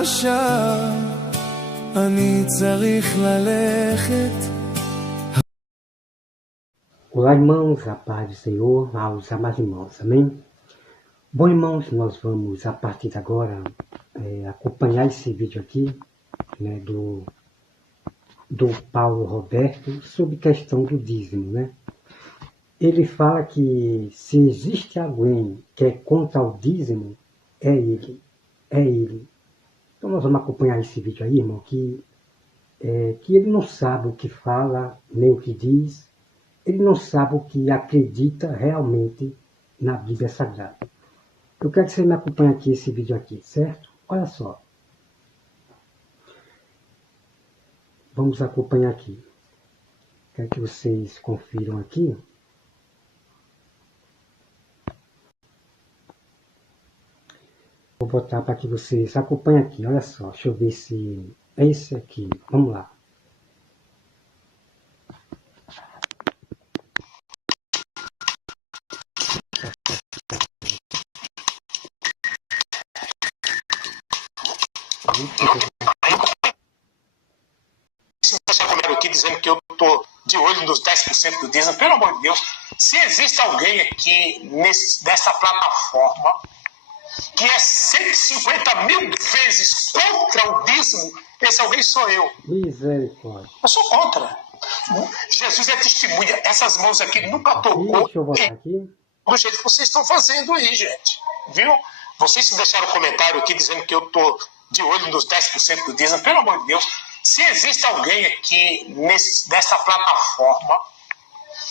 השעה אני צריך ללכת. Olá, irmãos, a paz do Senhor, aos amados irmãos, amém? Bom, irmãos, nós vamos, a partir de agora, acompanhar esse vídeo aqui, né, do Paulo Roberto, sobre questão do dízimo, né? Ele fala que se existe alguém que é contra o dízimo, é ele. Então nós vamos acompanhar esse vídeo aí, irmão, que ele não sabe o que fala, nem o que diz, ele não sabe o que acredita realmente na Bíblia Sagrada. Eu quero que você me acompanhe aqui, esse vídeo aqui, certo? Olha só. Vamos acompanhar aqui. Quero que vocês confiram aqui. Vou botar para que vocês acompanhem aqui. Olha só, deixa eu ver se é esse aqui. Vamos lá. Aqui dizendo que eu tô de olho nos 10% do dízimo, pelo amor de Deus, se existe alguém aqui nessa plataforma que é 150 mil vezes contra o dízimo, esse alguém sou eu. Misericórdia. Eu sou contra. Jesus é testemunha. Essas mãos aqui nunca tocou. Deixa eu botar aqui. Do jeito que vocês estão fazendo aí, gente. Viu? Vocês deixaram um comentário aqui dizendo que eu tô de olho nos 10% do dízimo. Pelo amor de Deus, se existe alguém aqui nessa plataforma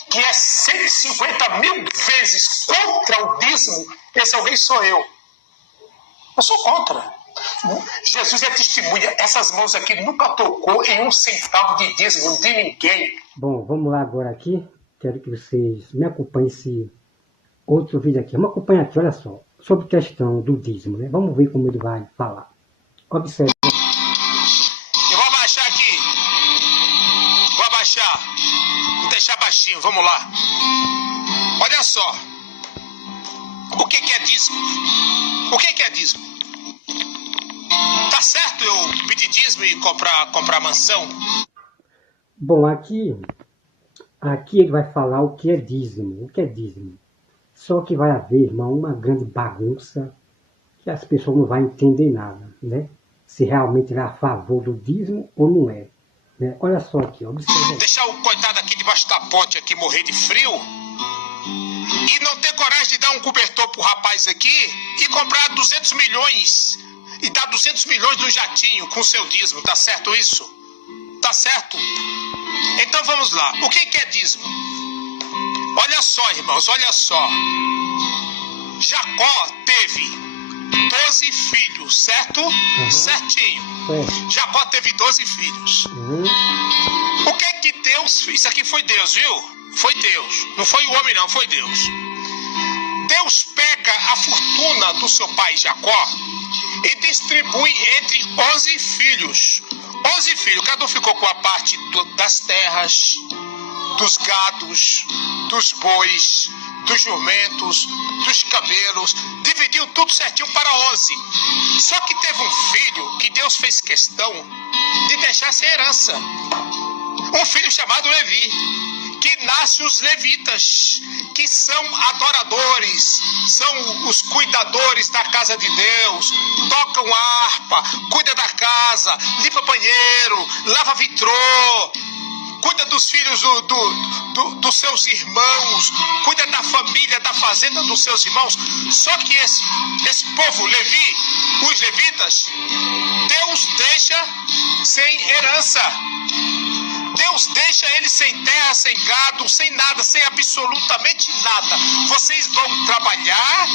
que é 150 mil vezes contra o dízimo, esse alguém sou eu. Eu sou contra. Jesus é testemunha. Essas mãos aqui nunca tocou em um centavo de dízimo de ninguém. Bom, vamos lá agora aqui. Quero que vocês me acompanhem esse outro vídeo aqui. Vamos acompanhar aqui, olha só. Sobre a questão do dízimo, né? Vamos ver como ele vai falar. Observe. Eu vou abaixar aqui. Vou abaixar. Vou deixar baixinho. Vamos lá. Olha só. O que é dízimo? O que é dízimo? Tá certo eu pedir dízimo e comprar mansão? Bom, aqui ele vai falar o que é dízimo. O que é dízimo? Só que vai haver, irmão, uma grande bagunça que as pessoas não vão entender nada, né? Se realmente ele é a favor do dízimo ou não é. Né? Olha só aqui, observa. Deixar o coitado aqui debaixo da ponte aqui morrer de frio e não ter coragem de dar um cobertor pro rapaz aqui e comprar 200 milhões e dar 200 milhões no jatinho com seu dízimo. Tá certo isso? Tá certo? Então vamos lá. O que é dízimo? Olha só, irmãos, olha só. Jacó teve 12 filhos, certo? Uhum. Certinho. Jacó teve 12 filhos. Uhum. O que Deus... Isso aqui foi Deus, viu? Foi Deus. Não foi o homem, não. Foi Deus. Deus pega a fortuna do seu pai Jacó e distribui entre 11 filhos. 11 filhos. Cada um ficou com a parte das terras, dos gados, dos bois, dos jumentos, dos camelos. Dividiu tudo certinho para 11. Só que teve um filho que Deus fez questão de deixar sem herança. Um filho chamado Levi, que nasce os levitas, que são adoradores, são os cuidadores da casa de Deus, tocam harpa, cuida da casa, limpa banheiro, lava vitrô, cuida dos filhos dos seus irmãos, cuida da família, da fazenda dos seus irmãos. Só que esse povo, Levi, os levitas, Deus deixa sem herança. Deus deixa eles sem terra, sem gado, sem nada, sem absolutamente nada. Vocês vão trabalhar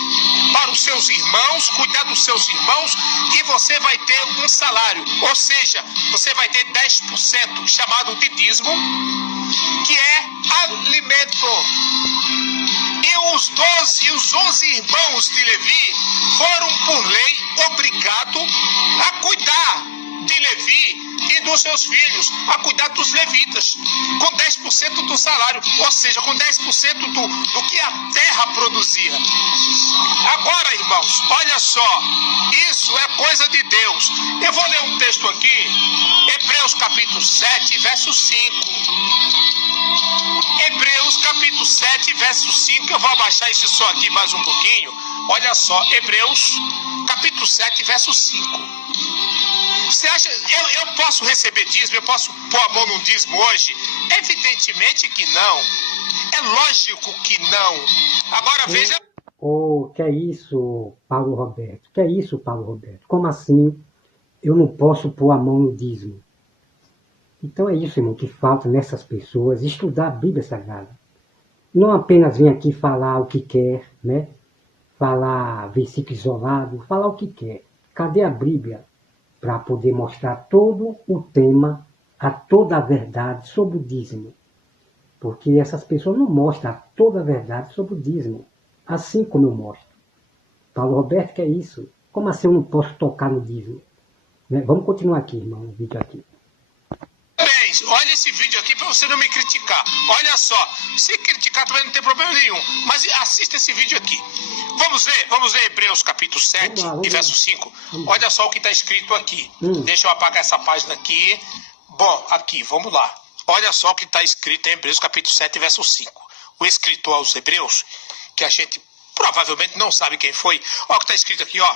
para os seus irmãos, cuidar dos seus irmãos, e você vai ter um salário. Ou seja, você vai ter 10%, chamado de dízimo, que é alimento. E os 11 irmãos de Levi foram, por lei, obrigados a cuidar de Levi e dos seus filhos a cuidar dos levitas, com 10% do salário, ou seja, com 10% do que a terra produzia. Agora, irmãos, olha só, isso é coisa de Deus. Eu vou ler um texto aqui, Hebreus capítulo 7, verso 5. Hebreus capítulo 7, verso 5, eu vou abaixar esse som aqui mais um pouquinho. Olha só, Hebreus capítulo 7, verso 5. Você acha, eu posso receber dízimo, eu posso pôr a mão no dízimo hoje? Evidentemente que não. É lógico que não. Agora veja... Que é isso, Paulo Roberto? Que é isso, Paulo Roberto? Como assim eu não posso pôr a mão no dízimo? Então é isso, irmão, que falta nessas pessoas, estudar a Bíblia Sagrada. Não apenas vir aqui falar o que quer, né? Falar versículo isolado, falar o que quer. Cadê a Bíblia para poder mostrar todo o tema, toda a verdade sobre o dízimo? Porque essas pessoas não mostram toda a verdade sobre o dízimo, assim como eu mostro. Paulo Roberto, que é isso? Como assim eu não posso tocar no dízimo? Né? Vamos continuar aqui, irmão, o vídeo aqui. Olha esse vídeo aqui para você não me criticar. Olha só, se criticar também não tem problema nenhum, mas assista esse vídeo aqui. Vamos ver Hebreus capítulo 7 e verso 5. Olha só o que está escrito aqui. Deixa eu apagar essa página aqui. Bom, aqui, vamos lá. Olha só o que está escrito em Hebreus capítulo 7 verso 5. O escritor aos Hebreus, que a gente provavelmente não sabe quem foi. Olha o que está escrito aqui, ó.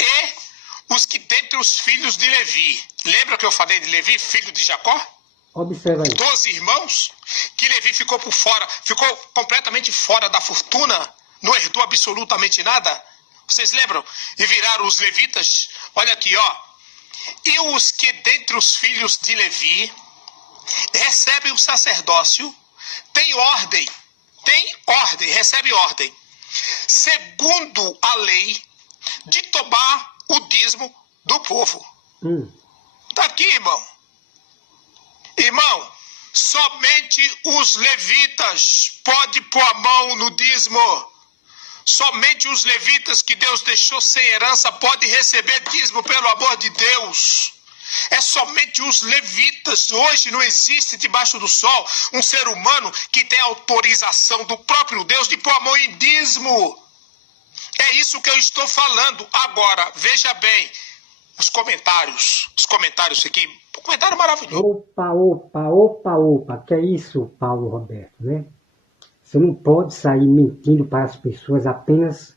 E os que dentre os filhos de Levi, lembra que eu falei de Levi, filho de Jacó? Observa aí. 12 irmãos, que Levi ficou por fora, ficou completamente fora da fortuna, não herdou absolutamente nada. Vocês lembram? E viraram os levitas. Olha aqui, ó. E os que dentre os filhos de Levi recebem o sacerdócio, tem ordem, recebe ordem, segundo a lei, de tomar o dízimo do povo. Tá aqui, irmão. Irmão, somente os levitas podem pôr a mão no dízimo. Somente os levitas que Deus deixou sem herança podem receber dízimo, pelo amor de Deus. É somente os levitas. Hoje não existe debaixo do sol um ser humano que tem autorização do próprio Deus de pôr a mão em dízimo. É isso que eu estou falando. Agora, veja bem, os comentários aqui, um comentário maravilhoso. Opa, que é isso, Paulo Roberto, né? Você não pode sair mentindo para as pessoas apenas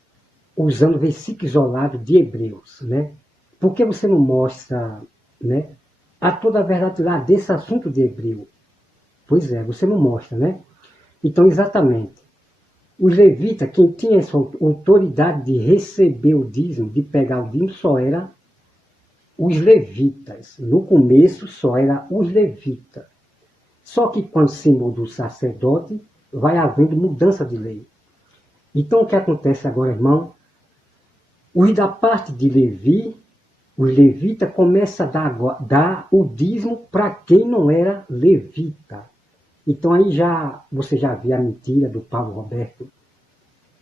usando versículo isolado de Hebreus, né? Por que você não mostra, né, a toda a verdade lá desse assunto de Hebreu? Pois é, você não mostra, né? Então, exatamente. Os levitas, quem tinha essa autoridade de receber o dízimo, de pegar o dízimo, só era os levitas. No começo, só era os levitas. Só que quando se muda o sacerdote, vai havendo mudança de lei. Então, o que acontece agora, irmão? Os da parte de Levi, os levitas começam a dar o dízimo para quem não era levita. Então aí você já viu a mentira do Paulo Roberto.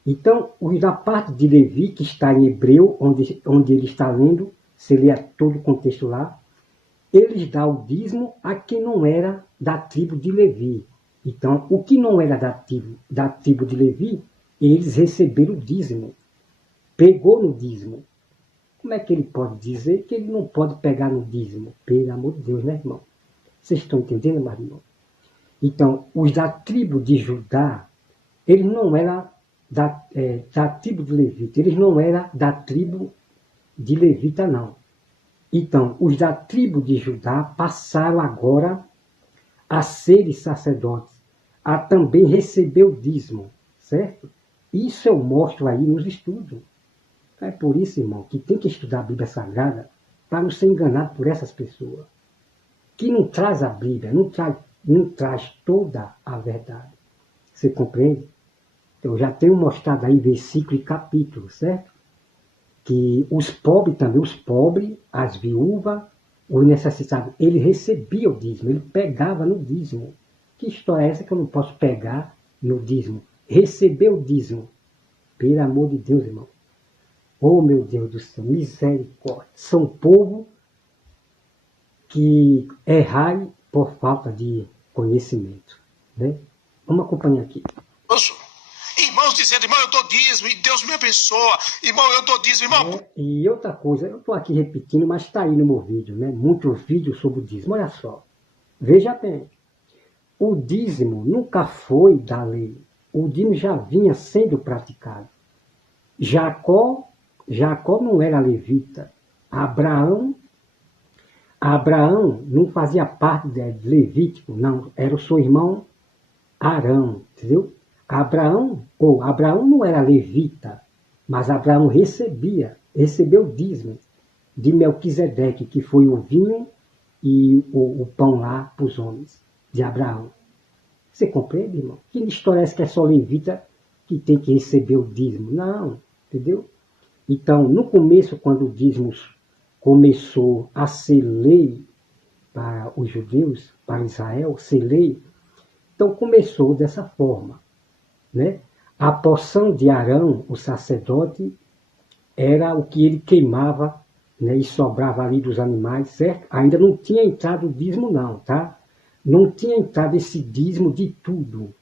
Então, os da parte de Levi, que está em Hebreu, onde ele está lendo, se lê todo o contexto lá, eles dão o dízimo a quem não era da tribo de Levi. Então, o que não era da tribo de Levi, eles receberam o dízimo. Pegou no dízimo. Como é que ele pode dizer que ele não pode pegar no dízimo? Pelo amor de Deus, né, irmão? Vocês estão entendendo, meu irmão? Então, os da tribo de Judá, eles não eram da tribo de Levita, eles não eram da tribo de Levita, não. Então, os da tribo de Judá passaram agora a serem sacerdotes, a também receber o dízimo, certo? Isso eu mostro aí nos estudos. É por isso, irmão, que tem que estudar a Bíblia Sagrada para não ser enganado por essas pessoas. Que não traz a Bíblia, não traz toda a verdade. Você compreende? Então, eu já tenho mostrado aí versículo e capítulo, certo? Que os pobres, as viúvas, os necessitados, ele recebia o dízimo, ele pegava no dízimo. Que história é essa que eu não posso pegar no dízimo? Receber o dízimo. Pelo amor de Deus, irmão. Oh, meu Deus do céu, misericórdia. São povo que errai por falta de conhecimento, né? Vamos acompanhar aqui. Irmãos dizendo, irmão, eu dou dízimo e Deus me abençoa. Irmão, eu dou dízimo, irmão. E outra coisa, eu estou aqui repetindo, mas está aí no meu vídeo, né? Muitos vídeos sobre o dízimo. Olha só, veja bem, o dízimo nunca foi da lei. O dízimo já vinha sendo praticado. Jacó não era levita. Abraão não fazia parte de Levítico, não. Era o seu irmão Arão, entendeu? Abraão não era levita, mas Abraão recebeu o dízimo de Melquisedeque, que foi o vinho e o pão lá para os homens, de Abraão. Você compreende, irmão? Que história é essa que é só levita que tem que receber o dízimo? Não, entendeu? Então, no começo, quando o dízimo começou a ser lei para os judeus, para Israel, ser lei, então começou dessa forma, né? A porção de Arão, o sacerdote, era o que ele queimava, né, e sobrava ali dos animais, certo? Ainda não tinha entrado o dízimo não, tá? Não tinha entrado esse dízimo de tudo,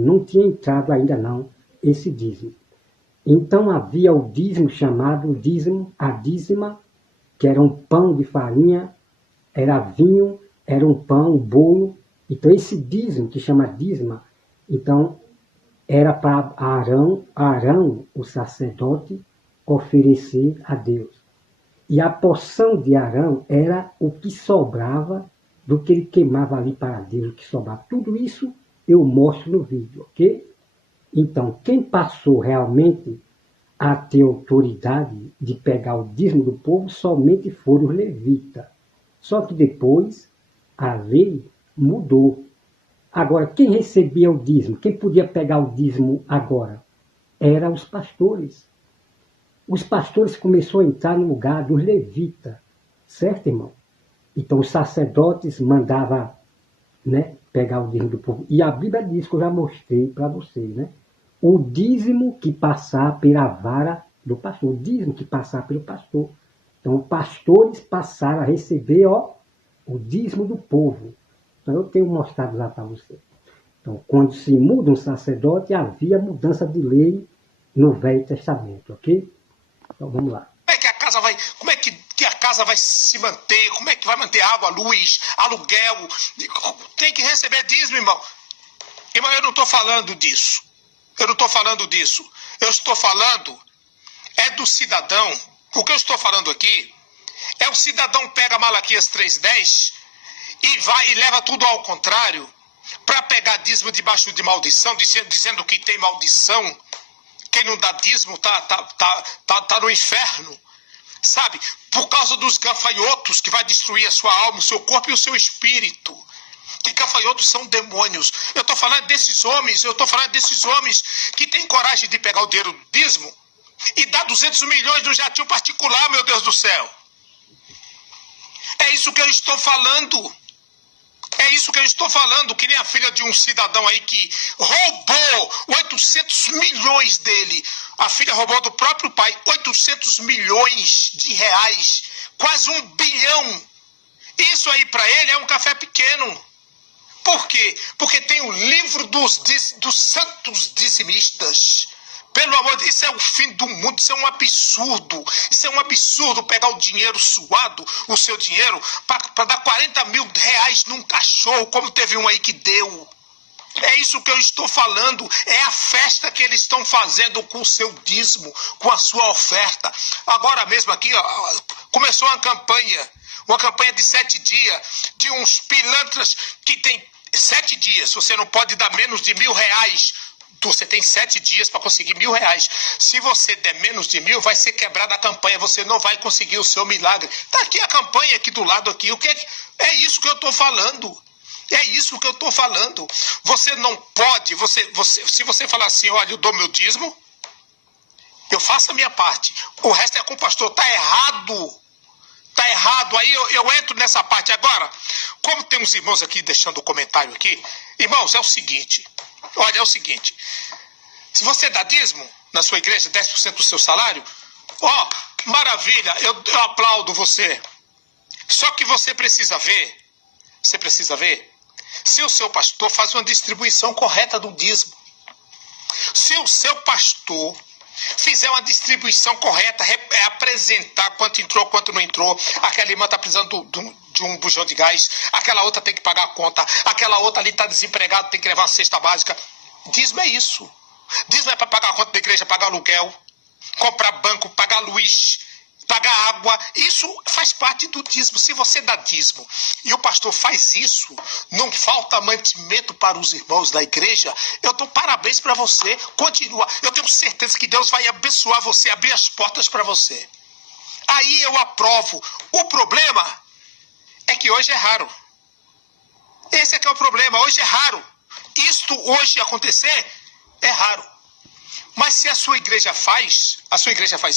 não tinha entrado ainda não esse dízimo. Então havia o dízimo chamado dízimo, a dízima, que era um pão de farinha, era vinho, era um pão, um bolo. Então esse dízimo, que chama dízima, então era para Arão, o sacerdote, oferecer a Deus. E a porção de Arão era o que sobrava do que ele queimava ali para Deus, o que sobrava. Tudo isso eu mostro no vídeo, ok? Então, quem passou realmente a ter autoridade de pegar o dízimo do povo somente foram os levitas. Só que depois a lei mudou. Agora, quem recebia o dízimo, quem podia pegar o dízimo agora? Eram os pastores. Os pastores começaram a entrar no lugar dos levitas, certo, irmão? Então, os sacerdotes mandavam, né, pegar o dízimo do povo. E a Bíblia diz, que eu já mostrei para vocês, né? O dízimo que passar pela vara do pastor. O dízimo que passar pelo pastor. Então, os pastores passaram a receber, o dízimo do povo. Então, eu tenho mostrado lá para você. Então, quando se muda um sacerdote, havia mudança de lei no Velho Testamento, ok? Então, vamos lá. Como é que a casa vai se manter? Como é que vai manter água, luz, aluguel? Tem que receber dízimo, irmão. Irmão, eu não estou falando disso. Eu estou falando do cidadão. O que eu estou falando aqui é o cidadão pega Malaquias 3:10 e vai e leva tudo ao contrário para pegar dízimo debaixo de maldição, dizendo que tem maldição. Quem não dá dízimo tá no inferno. Sabe? Por causa dos gafanhotos que vai destruir a sua alma, o seu corpo e o seu espírito. Que gafanhotos são demônios. Eu estou falando desses homens que têm coragem de pegar o dinheiro do dízimo e dar 200 milhões no jatinho particular, meu Deus do céu. É isso que eu estou falando. Que nem a filha de um cidadão aí que roubou 800 milhões dele. A filha roubou do próprio pai 800 milhões de reais. Quase 1 bilhão. Isso aí para ele é um café pequeno. Por quê? Porque tem o livro dos santos dizimistas. Pelo amor de Deus, isso é o fim do mundo, isso é um absurdo. Isso é um absurdo pegar o dinheiro suado, o seu dinheiro, para dar 40 mil reais num cachorro, como teve um aí que deu. É isso que eu estou falando, é a festa que eles estão fazendo com o seu dízimo, com a sua oferta. Agora mesmo aqui, começou uma campanha de 7 dias, de uns pilantras que tem 7 dias, você não pode dar menos de R$1.000. Você tem 7 dias para conseguir R$1.000. Se você der menos de 1.000, vai ser quebrada a campanha. Você não vai conseguir o seu milagre. Está aqui a campanha aqui do lado aqui. É isso que eu estou falando. Você não pode. Se você falar assim, olha, eu dou meu dízimo, eu faço a minha parte. O resto é com o pastor. Está errado. Aí eu entro nessa parte agora. Como tem uns irmãos aqui deixando o comentário aqui. Irmãos, é o seguinte. Olha, é o seguinte, se você dá dízimo na sua igreja, 10% do seu salário, maravilha, eu aplaudo você. Só que você precisa ver se o seu pastor faz uma distribuição correta do dízimo. Se o seu pastor fizer uma distribuição correta, apresentar quanto entrou, quanto não entrou, aquela irmã está precisando de um bujão de gás, aquela outra tem que pagar a conta, aquela outra ali está desempregada, tem que levar a cesta básica. Dízimo é isso. Dízimo é para pagar a conta da igreja, pagar aluguel, comprar banco, pagar luz, pagar água. Isso faz parte do dízimo. Se você dá dízimo e o pastor faz isso, não falta mantimento para os irmãos da igreja, eu dou parabéns para você. Continua. Eu tenho certeza que Deus vai abençoar você, abrir as portas para você. Aí eu aprovo. O problema é que hoje é raro. Esse é que é o problema. Hoje é raro. Isto hoje acontecer é raro. Mas se a sua igreja faz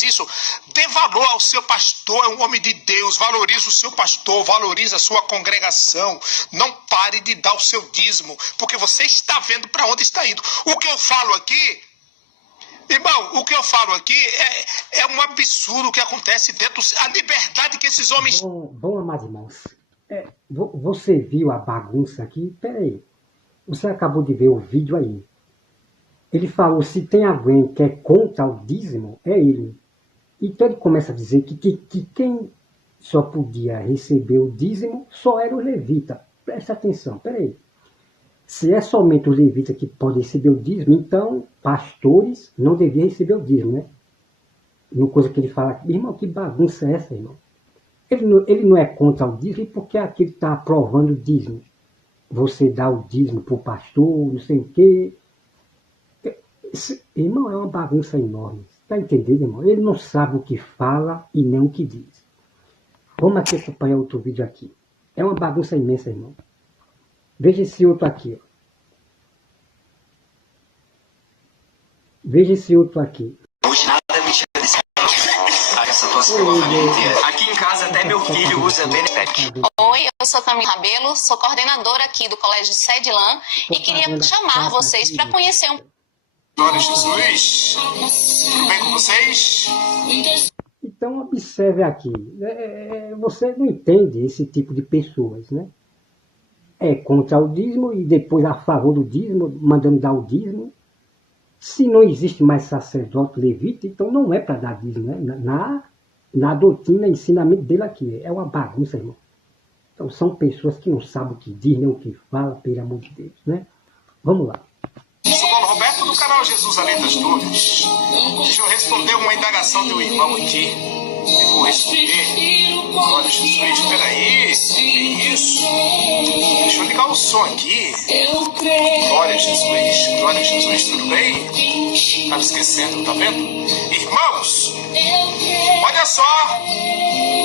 isso, dê valor ao seu pastor, é um homem de Deus, valorize o seu pastor, valorize a sua congregação. Não pare de dar o seu dízimo, porque você está vendo para onde está indo. O que eu falo aqui, irmão, é um absurdo que acontece dentro, a liberdade que esses homens... Bom, amados irmãos, você viu a bagunça aqui? Peraí, você acabou de ver o vídeo aí. Ele falou, se tem alguém que é contra o dízimo, é ele. Então ele começa a dizer que quem só podia receber o dízimo só era o levita. Presta atenção, peraí. Se é somente o levita que pode receber o dízimo, então pastores não deviam receber o dízimo, né? Uma coisa que ele fala aqui, irmão, que bagunça é essa, irmão? Ele não é contra o dízimo porque aqui ele está aprovando o dízimo. Você dá o dízimo para o pastor, não sei o quê. Irmão, é uma bagunça enorme. Está entendendo, irmão? Ele não sabe o que fala e nem o que diz. Vamos aqui acompanhar outro vídeo aqui. É uma bagunça imensa, irmão. Veja esse outro aqui. Ó. Veja esse outro aqui. Hoje nada me tira desse essa tua família. Aqui em casa até meu filho usa Benetec. Oi, eu sou Camila Rabelo, sou coordenadora aqui do Colégio Cedilã e queria chamar vocês para conhecer um... Glória a Jesus, tudo bem com vocês? Então observe aqui, você não entende esse tipo de pessoas, né? É contra o dízimo e depois a favor do dízimo, mandando dar o dízimo. Se não existe mais sacerdote levita, então não é para dar dízimo, né? Na doutrina, ensinamento dele aqui, é uma bagunça, irmão. Então são pessoas que não sabem o que diz, nem o que fala, pelo amor de Deus, né? Vamos lá. Sou Paulo Roberto do canal Jesus Além das Dúvidas. Deixa eu responder uma indagação de um irmão aqui. Eu vou responder. Glória a Jesus, peraí. Que isso? Deixa eu ligar o som aqui. Glória a Jesus, tudo bem? Estava esquecendo, tá vendo? Irmãos, olha só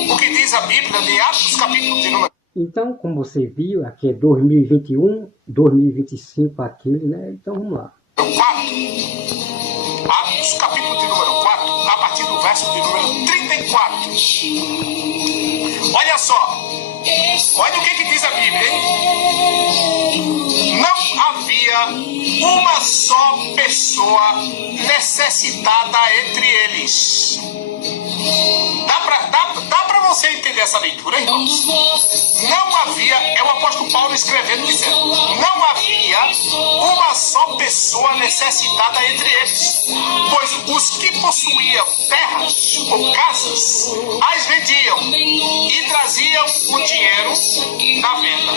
o que diz a Bíblia de Atos, capítulo de número... Então, como você viu, aqui é 2021, 2025 aquele, né? Então, vamos lá. 4. Atos, capítulo de número 4, a partir do verso de número 34. Olha só. Olha o que diz a Bíblia, hein? Não havia uma só pessoa necessitada entre eles. Dá pra você entender essa leitura, irmãos? Não havia, é o apóstolo Paulo escrevendo, dizendo, não havia uma só pessoa necessitada entre eles, pois os que possuíam terras ou casas, as vendiam e traziam o dinheiro da venda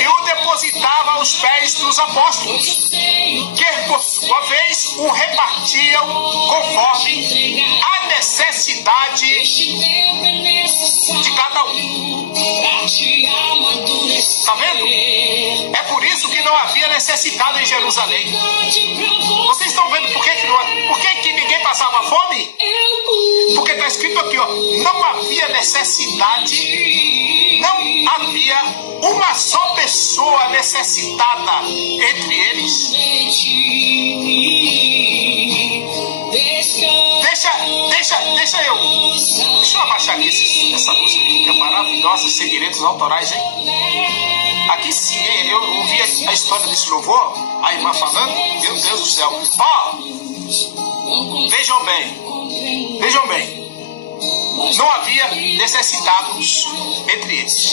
e o depositavam aos pés dos apóstolos, que por sua vez o repartiam conforme a necessidade de cada um. Tá vendo? É por isso que não havia necessidade em Jerusalém. Vocês estão vendo por que ninguém passava fome? Porque está escrito aqui, ó, não havia necessidade, não havia uma só pessoa necessitada entre eles. Deixa eu abaixar aqui essa música que é maravilhosa, sem direitos autorais, hein? Aqui sim, eu ouvi a história desse louvor, a irmã falando, meu Deus do céu. Ó, vejam bem. não havia necessitados entre eles.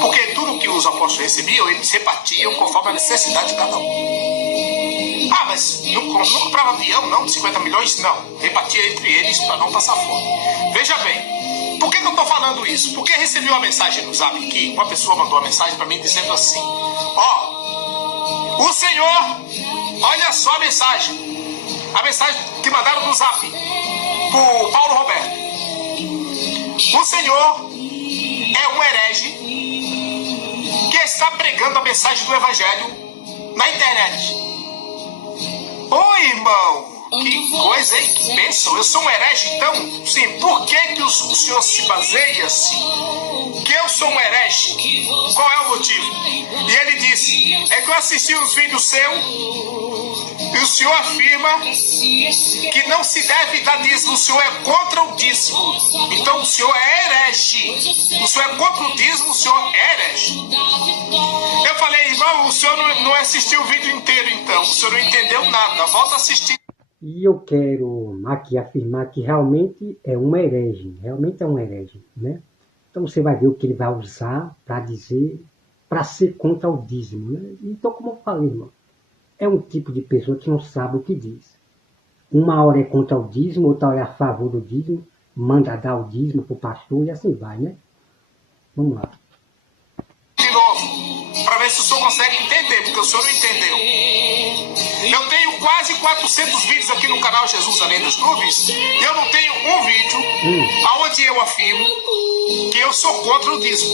Porque tudo que os apóstolos recebiam, eles repartiam conforme a necessidade de cada um. Ah, mas não comprava avião, não, de 50 milhões? Não. Repartia entre eles para não passar fome. Veja bem, por que eu estou falando isso? Porque recebi uma mensagem no Zap aqui, uma pessoa mandou uma mensagem para mim dizendo assim: ó, o Senhor, olha só a mensagem que mandaram no Zap pro Paulo Roberto. O Senhor é um herege que está pregando a mensagem do Evangelho na internet. Oi, irmão, que coisa, hein? Que bênção. Eu sou um herege, então? Sim, por que o senhor se baseia assim? Que eu sou um herege? Qual é o motivo? E ele disse: é que eu assisti uns vídeos seus e o senhor afirma que não se deve dar dízimo, o senhor é contra o dízimo. Então o senhor é herege. O senhor é contra o dízimo, o senhor é herege. Eu falei: irmão, o senhor não assistiu o vídeo inteiro, então. O senhor não entendeu nada. Volta a assistir. E eu quero aqui afirmar que realmente é um herege. Realmente é um herege, né? Então você vai ver o que ele vai usar para dizer, para ser contra o dízimo, né? Então, como eu falei, irmão, é um tipo de pessoa que não sabe o que diz. Uma hora é contra o dízimo, outra hora é a favor do dízimo, manda dar o dízimo para o pastor e assim vai, né? Vamos lá. De novo, para ver se o senhor consegue entender, porque o senhor não entendeu. Eu tenho quase 400 vídeos aqui no canal Jesus Além das Nuvens, e eu não tenho um vídeo onde eu afirmo que eu sou contra o dízimo.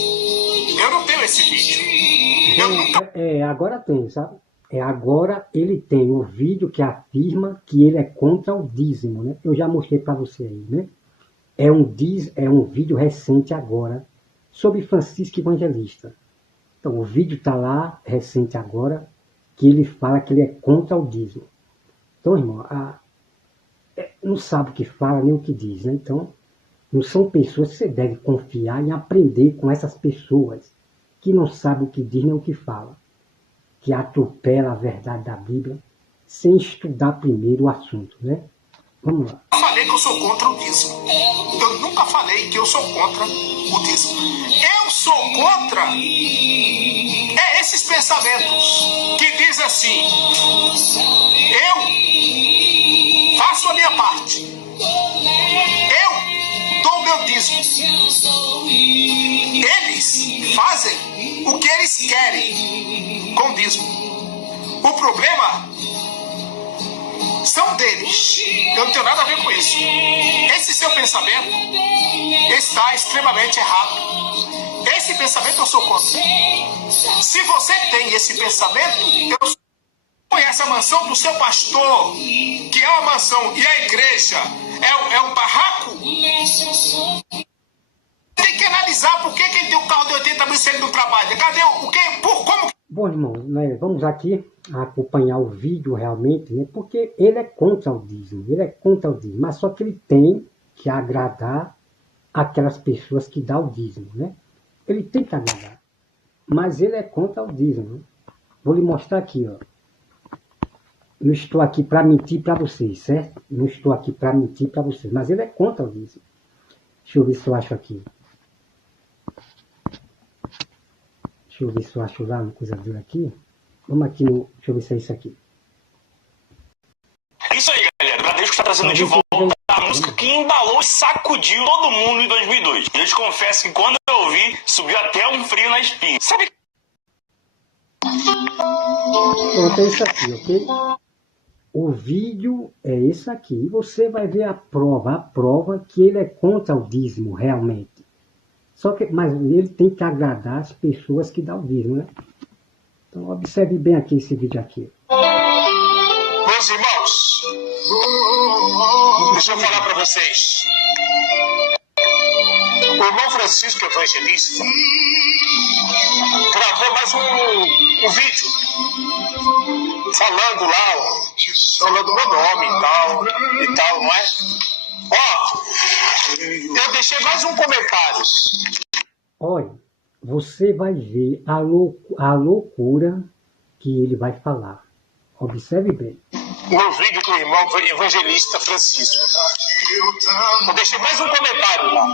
Eu não tenho esse vídeo. Eu nunca... agora tem, sabe? Agora ele tem um vídeo que afirma que ele é contra o dízimo, né? Eu já mostrei para você aí, né? É um vídeo recente agora sobre Francisco Evangelista. Então o vídeo está lá, recente agora, que ele fala que ele é contra o dízimo. Então, irmão, não sabe o que fala nem o que diz, né? Então, não são pessoas que você deve confiar e aprender com essas pessoas que não sabem o que diz nem o que fala, que atropela a verdade da Bíblia sem estudar primeiro o assunto, né? Vamos lá. Eu falei que eu sou contra o dízimo. Eu nunca falei que eu sou contra o dízimo. Eu sou contra esses pensamentos que dizem assim: eu faço a minha parte, eu dou o meu dízimo, eles fazem o que eles querem com o dízimo. O problema são deles. Eu não tenho nada a ver com isso. Esse seu pensamento está extremamente errado. Esse pensamento eu sou contra. Se você tem esse pensamento, eu conhece a mansão do seu pastor, que é uma mansão, e a igreja é um barraco. Tem que analisar por que ele tem um carro de 80 mil se ele não trabalha. Cadê o quê? Como? Bom, irmão, né, vamos aqui acompanhar o vídeo realmente, né, porque ele é contra o dízimo, mas só que ele tem que agradar aquelas pessoas que dão o dízimo, né? Ele tem que agradar, mas ele é contra o dízimo, né? Vou lhe mostrar aqui, ó. Não estou aqui para mentir para vocês, certo? Não estou aqui para mentir para vocês, mas ele é contra o dízimo. Deixa eu ver se eu acho aqui. Deixa eu ver se eu acho lá uma coisa dele aqui. Vamos aqui no... Deixa eu ver se é isso aqui. Isso aí, galera. O Bradesco está trazendo de volta a música que embalou e sacudiu todo mundo em 2002. Eu te confesso que quando eu ouvi, subiu até um frio na espinha. Sabe? Pronto, é isso aqui, ok? O vídeo é esse aqui. E você vai ver a prova que ele é contra o dízimo, realmente. Mas ele tem que agradar as pessoas que dão o dízimo, né? Então observe bem aqui esse vídeo aqui. Meus irmãos, deixa eu falar para vocês. O irmão Francisco Evangelista gravou mais um vídeo falando lá, falando meu nome e tal, não é? Ó, eu deixei mais um comentário. Olha, você vai ver a loucura que ele vai falar. Observe bem. no vídeo do irmão evangelista Francisco. Eu deixei mais um comentário lá.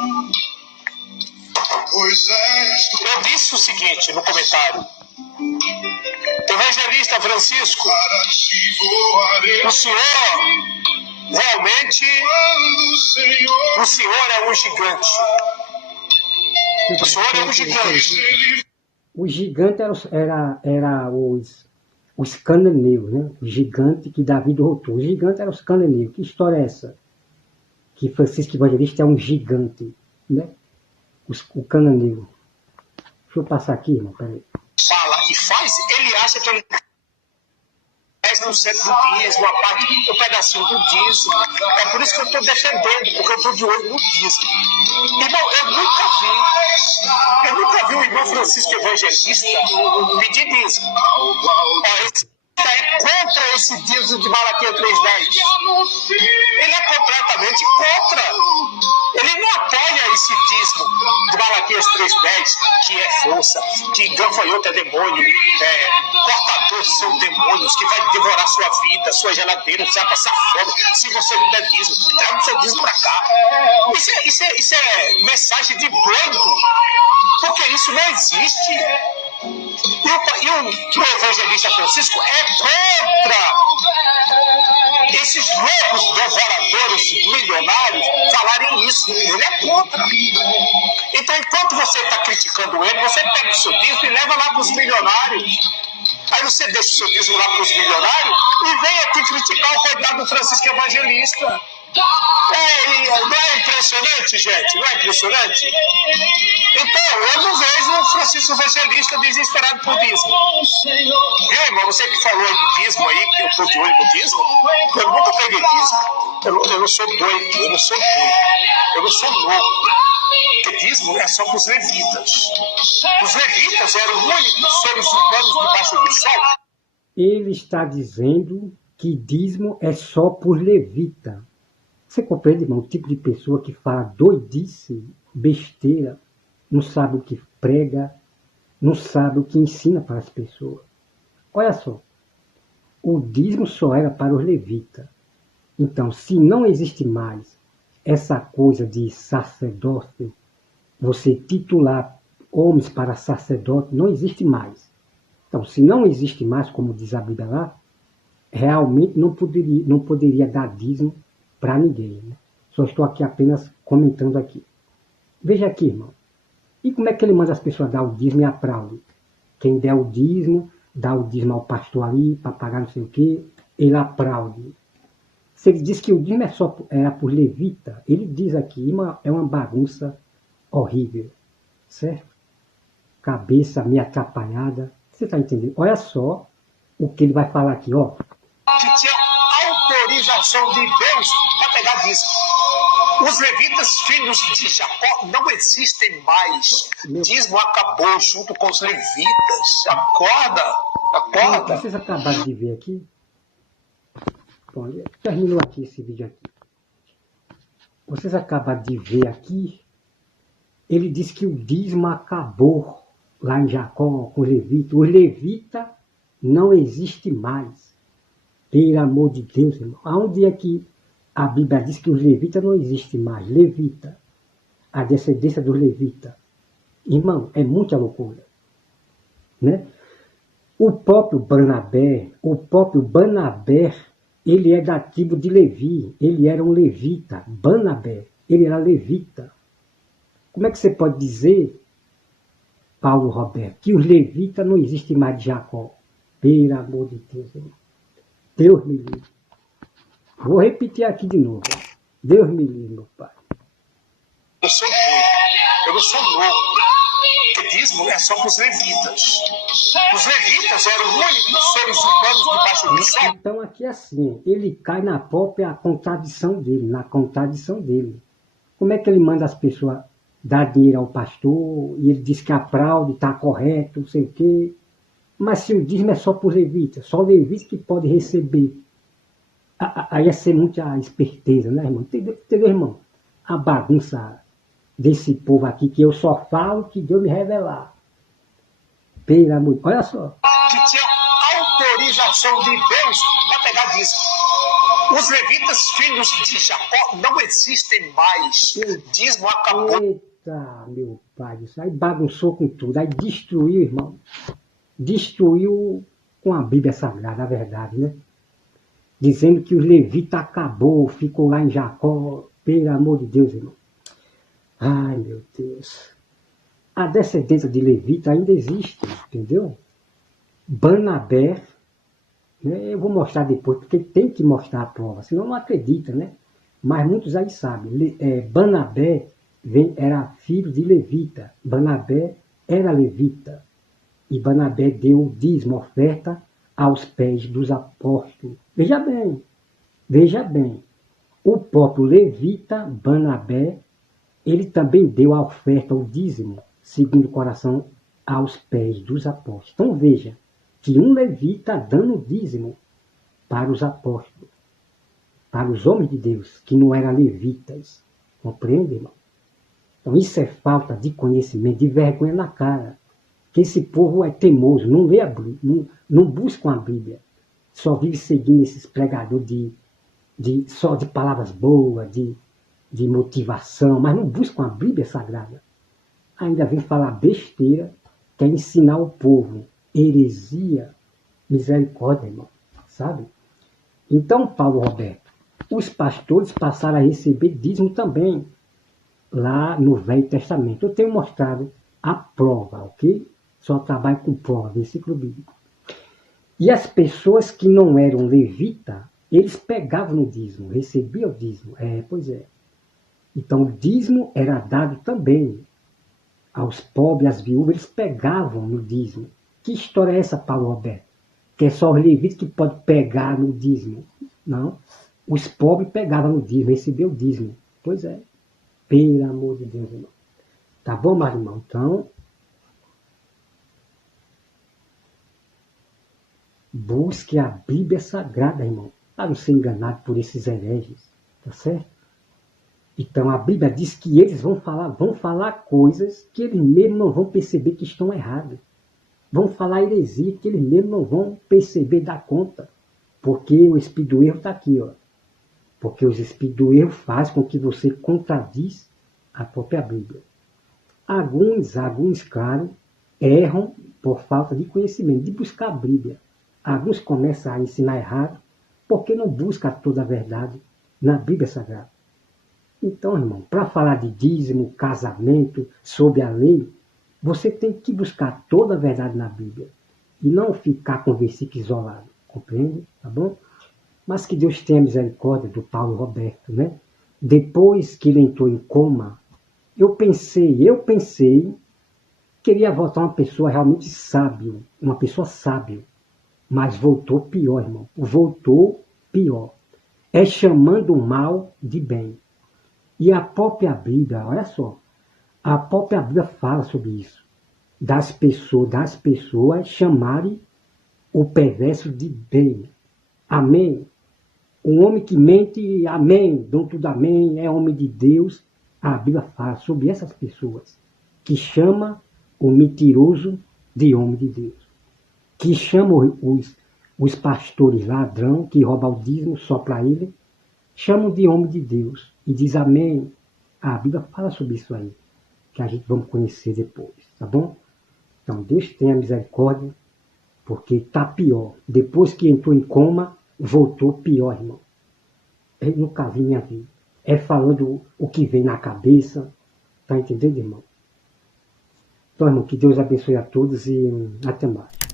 Eu disse o seguinte no comentário: evangelista Francisco, o senhor realmente, o senhor é um gigante. O senhor é um gigante. O gigante era os cananeus, né? O gigante que Davi derrotou. O gigante era os cananeus. Que história é essa? Que Francisco Evangelista é um gigante, né? O cananeu. Deixa eu passar aqui, irmão, peraí. Fala e faz, ele acha que ele no centro do dízimo, a parte, um pedacinho do dízimo. É por isso que eu estou defendendo, porque eu estou de olho no dízimo. Irmão, eu nunca vi o irmão Francisco Evangelista pedir dízimo. Esse é contra esse dízimo de Malaquias 3:10. Ele é completamente contra. Ele não apoia esse dízimo de Malaquias 3:10, que é força, que gafanhoto é demônio, cortador são demônios, que vai devorar sua vida, sua geladeira, você vai passar fome se você não der dízimo. Traga o seu dízimo pra cá. Isso é mensagem de doido, porque isso não existe. E o evangelista Francisco é contra esses loucos devoradores milionários falarem isso. Ele é contra. Então, enquanto você está criticando ele, você pega o seu dízimo e leva lá para os milionários. Aí você deixa o seu dízimo lá para os milionários e vem aqui criticar o coitado do Francisco Evangelista. Não é impressionante, gente? Não é impressionante? Então, eu não vejo o Francisco Evangelista desesperado por dízimo. Viu, irmão? Você que falou aí do dízimo aí, que eu estou de olho no dízimo, eu nunca peguei dízimo. Eu não sou doido, eu não sou louco. Porque dízimo é só para os levitas. Os levitas eram os únicos seres humanos debaixo do sol. Ele está dizendo que dízimo é só por levita. Você compreende, irmão, o tipo de pessoa que fala doidice, besteira, não sabe o que prega, não sabe o que ensina para as pessoas. Olha só, o dízimo só era para os levitas. Então, se não existe mais essa coisa de sacerdócio, você titular homens para sacerdote, não existe mais. Então, se não existe mais, como diz a Bíblia lá, realmente não poderia dar dízimo para ninguém, né? Só estou aqui apenas comentando aqui. Veja aqui, irmão. E como é que ele manda as pessoas dar o dízimo e aplaude? Quem der o dízimo, dá o dízimo ao pastor ali, para pagar não sei o quê, ele aplaude. Se ele diz que o dízimo era por levita, ele diz aqui, é uma bagunça horrível, certo? Cabeça meio atrapalhada. Você está entendendo? Olha só o que ele vai falar aqui, ó. Que tinha autorização de Deus para pegar dízimo. Os levitas, filhos de Jacó, não existem mais. Dízimo acabou junto com os levitas. Acorda. Vocês acabaram de ver aqui? Bom, terminou aqui esse vídeo aqui. Vocês acabaram de ver aqui, ele diz que o dízimo acabou lá em Jacó com os levitas. Os levitas não existem mais. Pelo amor de Deus, irmão. Aonde é que a Bíblia diz que os levitas não existem mais? Levita. A descendência dos levitas. Irmão, é muita loucura. Né? O próprio Barnabé, ele é da tribo de Levi. Ele era um levita. Barnabé, ele era levita. Como é que você pode dizer, Paulo Roberto, que os levitas não existem mais de Jacó? Pelo amor de Deus, irmão. Deus me livre. Vou repetir aqui de novo. Deus me livre, meu pai. Eu não sou louco. O dízimo é só para os levitas. Os levitas eram os únicos seres humanos debaixo do sol. Então aqui é assim, ele cai na própria contradição dele, Como é que ele manda as pessoas dar dinheiro ao pastor, e ele diz que aplaude, está correto, não sei o quê. Mas se o dízimo é só por levitas, só levitas que pode receber. Aí ia ser muita esperteza, né, irmão? Entendeu, irmão? A bagunça desse povo aqui, que eu só falo que Deus me revelar. Pelo amor, olha só. Que tinha autorização de Deus para pegar dízimo. Os levitas, filhos de Jacó, não existem mais. O dízimo acabou. Eita, meu pai, isso aí bagunçou com tudo, aí destruiu, irmão. Destruiu com a Bíblia Sagrada, a verdade, né? Dizendo que os levitas acabou, ficou lá em Jacó, pelo amor de Deus, irmão. Ai, meu Deus. A descendência de levita ainda existe, entendeu? Barnabé, né? Eu vou mostrar depois, porque tem que mostrar a prova, senão não acredita, né? Mas muitos aí sabem. Barnabé era filho de levita. Barnabé era levita. E Barnabé deu o dízimo, oferta, aos pés dos apóstolos. Veja bem. O próprio levita, Barnabé, ele também deu a oferta, o dízimo, segundo o coração, aos pés dos apóstolos. Então veja, que um levita dando dízimo para os apóstolos, para os homens de Deus, que não eram levitas. Compreende, irmão? Então isso é falta de conhecimento, de vergonha na cara. Que esse povo é teimoso, não lê a Bíblia, não buscam a Bíblia. Só vive seguindo esses pregadores só de palavras boas, de motivação, mas não buscam a Bíblia Sagrada. Ainda vem falar besteira, quer ensinar o povo. Heresia, misericórdia, irmão, sabe? Então, Paulo Roberto, os pastores passaram a receber dízimo também, lá no Velho Testamento. Eu tenho mostrado a prova, ok? Só trabalho com prova, versículo bíblico. E as pessoas que não eram levita, eles pegavam no dízimo, recebiam o dízimo. Pois é. Então, o dízimo era dado também aos pobres, às viúvas, eles pegavam no dízimo. Que história é essa, Paulo Roberto? Que é só os levitas que podem pegar no dízimo. Não. Os pobres pegavam no dízimo, recebiam o dízimo. Pois é. Pelo amor de Deus, irmão. Tá bom, meu irmão? Então, busque a Bíblia Sagrada, irmão, para não ser enganado por esses hereges. Tá certo? Então, a Bíblia diz que eles vão falar coisas que eles mesmos não vão perceber que estão erradas. Vão falar heresia que eles mesmos não vão perceber da conta. Porque o espírito do erro está aqui, ó. Porque os espíritos do erro fazem com que você contradiz a própria Bíblia. Alguns, claro, erram por falta de conhecimento, de buscar a Bíblia. Alguns começam a ensinar errado porque não buscam toda a verdade na Bíblia Sagrada. Então, irmão, para falar de dízimo, casamento, sobre a lei, você tem que buscar toda a verdade na Bíblia e não ficar com versículo isolado, compreende? Tá bom? Mas que Deus tenha misericórdia do Paulo Roberto, né? Depois que ele entrou em coma, eu pensei, queria voltar uma pessoa realmente sábio, uma pessoa sábia, mas voltou pior, irmão, voltou pior. É chamando o mal de bem. E a própria Bíblia, olha só, a própria Bíblia fala sobre isso. Das pessoas chamarem o perverso de bem. Amém? O homem que mente, amém, dão tudo amém, é homem de Deus. A Bíblia fala sobre essas pessoas que chama o mentiroso de homem de Deus. Que chamam os pastores ladrão, que roubam o dízimo só para ele, chamam de homem de Deus e diz amém. A Bíblia fala sobre isso aí, que a gente vamos conhecer depois, tá bom? Então Deus tenha misericórdia, porque está pior. Depois que entrou em coma, voltou pior, irmão. Eu nunca vi minha vida. É falando o que vem na cabeça, tá entendendo, irmão? Então, irmão, que Deus abençoe a todos e até mais.